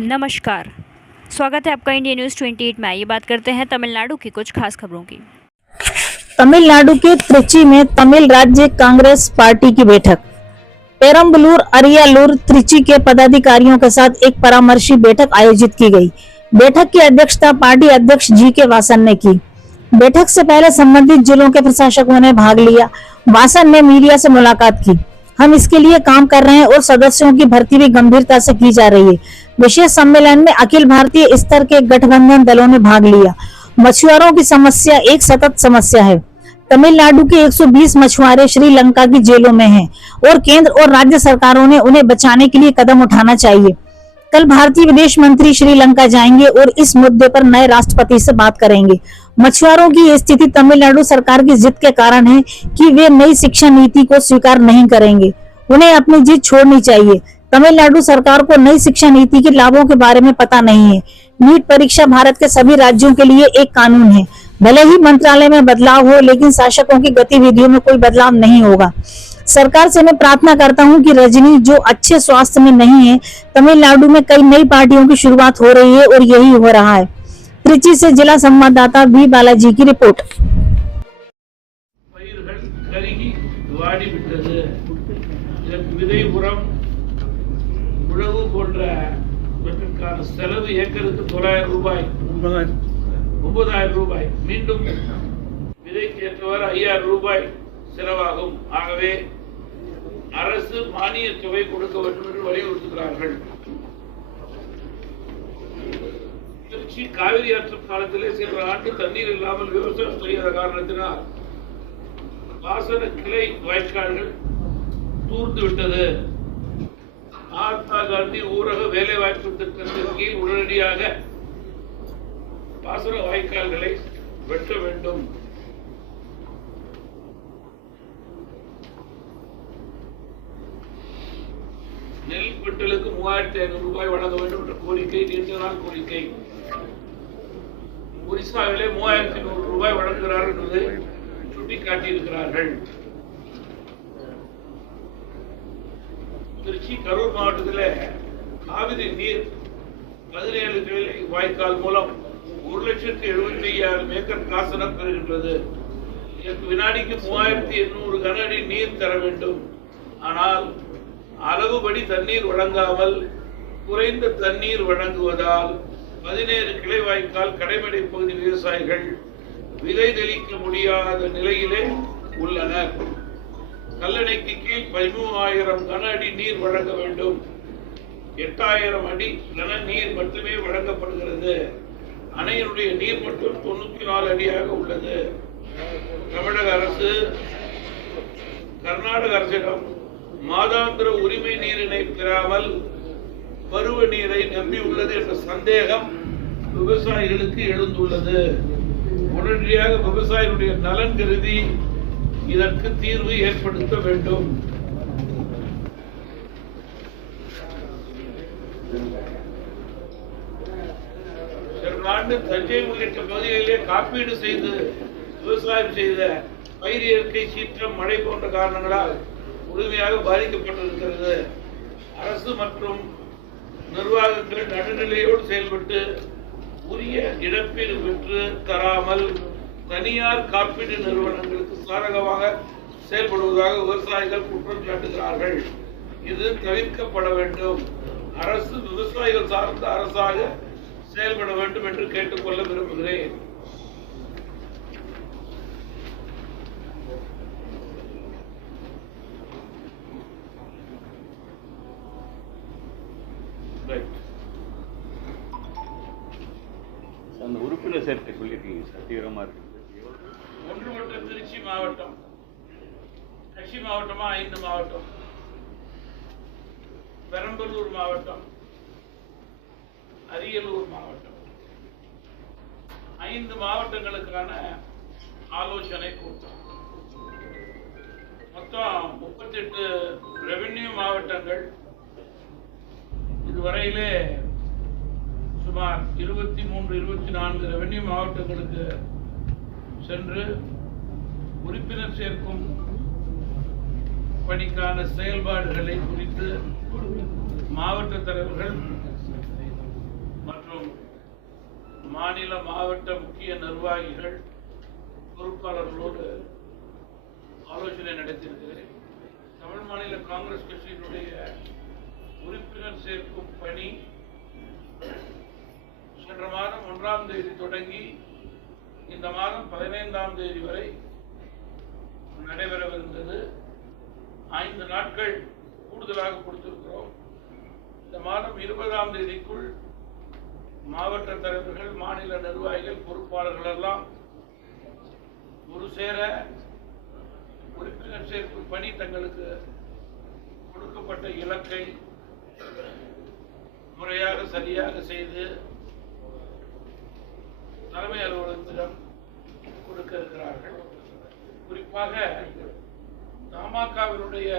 नमस्कार, स्वागत है आपका इंडिया न्यूज़ 28 में। आइए बात करते हैं तमिलनाडु की कुछ खास खबरों की। तमिलनाडु के त्रिची में तमिल राज्य कांग्रेस पार्टी की बैठक। पेरम्बलूर, अरियालूर, त्रिची के पदाधिकारियों के साथ एक परामर्शी बैठक आयोजित की गई। बैठक की अध्यक्षता पार्टी अध्यक्ष जी.के. वासन ने की। बैठक से पहले संबंधित जिलों के प्रशासकों ने भाग लिया। वासन ने मीडिया से मुलाकात की। हम इसके लिए काम कर रहे हैं और सदस्यों की भर्ती भी गंभीरता से की जा रही है। विशेष सम्मेलन में अखिल भारतीय स्तर के गठबंधन दलों ने भाग लिया। मछुआरों की समस्या एक सतत समस्या है। तमिलनाडु के 120 मछुआरे श्रीलंका की जेलों में हैं और केंद्र और राज्य सरकारों ने उन्हें बचाने के लिए कदम उठाना चाहिए। कल भारतीय विदेश मंत्री श्रीलंका जाएंगे और इस मुद्दे पर नए राष्ट्रपति से बात करेंगे। मछुआरों की स्थिति तमिलनाडु सरकार की जिद के कारण है कि वे नई शिक्षा नीति को स्वीकार नहीं करेंगे। उन्हें अपनी जिद छोड़नी चाहिए। तमिलनाडु सरकार को नई शिक्षा नीति के लाभों के बारे में पता नहीं है। नीट परीक्षा भारत के सभी राज्यों के लिए एक कानून है। भले ही मंत्रालय में बदलाव हो, लेकिन शासकों की गतिविधियों में कोई बदलाव नहीं होगा। सरकार से मैं प्रार्थना करता हूं कि रजनी जो अच्छे स्वास्थ्य में नहीं है। तमिलनाडु में कई नई पार्टियों की शुरुआत हो रही है और यही हो रहा है। त्रिची से जिला संवाददाता बी बालाजी की रिपोर्ट। செலவு ஏக்கருக்கு 9,000 ரூபாய் 9,000 ரூபாய் மீண்டும் விதைக்கு ஏற்றவாறு 5,000 ரூபாய் செலவாகும். ஆகவே அரசு மானிய தொகை கொடுக்க வேண்டும் என்று வலியுறுத்துகிறார்கள். திருச்சி காவிரி ஆற்று காலத்திலே சென்ற ஆண்டு தண்ணீர் இல்லாமல் விவசாயம் செய்யாத காரணத்தினால் பாசன கிளை வாய்க்கால்கள் தூர்ந்து விட்டது. மகாத்மா காந்தி ஊரக வேலைவாய்ப்பு திட்டத்தின் கீழ் உடனடியாக பாசன வாய்க்கால்களை வெட்ட வேண்டும். நெல் குவிண்டலுக்கு 3,500 ரூபாய் வழங்க வேண்டும் என்ற கோரிக்கை நீண்ட நாள் கோரிக்கை. ஒரிசாவிலே 3,100 ரூபாய் வழங்குகிறார்கள் என்பதை சுட்டிக்காட்டியிருக்கிறார்கள். திருச்சி கரூர் மாவட்டத்தில் காவிரி நீர் 17 கிளை வாய்க்கால் மூலம் 1,75,000 ஏக்கர் பாசனம் பெறுகின்றது. வினாடிக்கு 3,800 கன அடி நீர் தர வேண்டும். ஆனால் அளவுபடி தண்ணீர் வழங்காமல் குறைந்த தண்ணீர் வழங்குவதால் 17 கிளை வாய்க்கால் கடைமடை பகுதி விவசாயிகள் விதை தெளிக்க முடியாத நிலையிலே உள்ளனர். கல்லணைக்கு கீழ் 13,000 கன அடி நீர் வழங்க வேண்டும். 8,000 அடி கன நீர் மட்டுமே வழங்கப்படுகிறது. அணையினுடைய நீர் மட்டம் 94 அடியாக உள்ளது. தமிழக அரசு கர்நாடக அரசிடம் மாதாந்திர உரிமை நீரினை பெறாமல் பருவ நீரை நம்பியுள்ளது என்ற சந்தேகம் விவசாயிகளுக்கு எழுந்துள்ளது. உடனடியாக விவசாயிகளுடைய நலன் கருதி இதற்கு தீர்வு ஏற்படுத்த வேண்டும். ஆண்டு தஞ்சை உள்ளிட்ட பகுதிகளிலே காப்பீடு செய்து விவசாயம் செய்த பயிர் இயற்கை சீற்றம், மழை போன்ற காரணங்களால் முழுமையாக பாதிக்கப்பட்டிருக்கிறது. அரசு மற்றும் நிர்வாகங்கள் நடுநிலையோடு செயல்பட்டு உரிய இழப்பீடு பெற்று தராமல் தனியார் காப்பீடு நிறுவனங்களுக்கு சாதகமாக செயல்படுவதாக விவசாயிகள் குற்றம் சாட்டுகிறார்கள். இது தவிர்க்கப்பட வேண்டும். அரசு விவசாயிகள் சார்ந்த அரசாக செயல்பட வேண்டும் என்று கேட்டுக்கொள்ள விரும்புகிறேன். அந்த உறுப்பினர் சேர்க்கை சொல்லியிருக்கீங்க சார், தீவிரமா இருக்கு. ஒன்றுபட்ட திருச்சி மாவட்டம், கட்சி மாவட்டமா 5 மாவட்டம், பெரம்பலூர் மாவட்டம், அரியலூர் மாவட்டம், 5 மாவட்டங்களுக்கான ஆலோசனை கூட்டம். மொத்தம் 38 ரெவென்யூ மாவட்டங்கள். இதுவரையிலே சுமார் 23-24 ரெவென்யூ மாவட்டங்களுக்கு சென்று உறுப்பினர் சேர்க்கும் பணிக்கான செயல்பாடுகளை குறித்து மாவட்ட தலைவர்கள் மற்றும் மாநில மாவட்ட முக்கிய நிர்வாகிகள் பொறுப்பாளர்களோடு ஆலோசனை நடத்தியிருக்கிறேன். தமிழ் மாநில காங்கிரஸ் கட்சியினுடைய உறுப்பினர் சேர்க்கும் பணி சென்ற மாதம் 1ஆம் தேதி தொடங்கி இந்த மாதம் 15ஆம் தேதி வரை நடைபெறவிருந்தது. 5 நாட்கள் கூடுதலாக கொடுத்திருக்கிறோம். இந்த மாதம் 20ஆம் தேதிக்குள் மாவட்ட தலைவர்கள், மாநில நிர்வாகிகள், பொறுப்பாளர்கள் எல்லாம் ஒரு சேர உறுப்பினர் சேர்ப்பு பணி தங்களுக்கு கொடுக்கப்பட்ட இலக்கை முறையாக சரியாக செய்து தலைமை அலுவலகத்திடம் கொடுக்க இருக்கிறார்கள். குறிப்பாக தமாகவினுடைய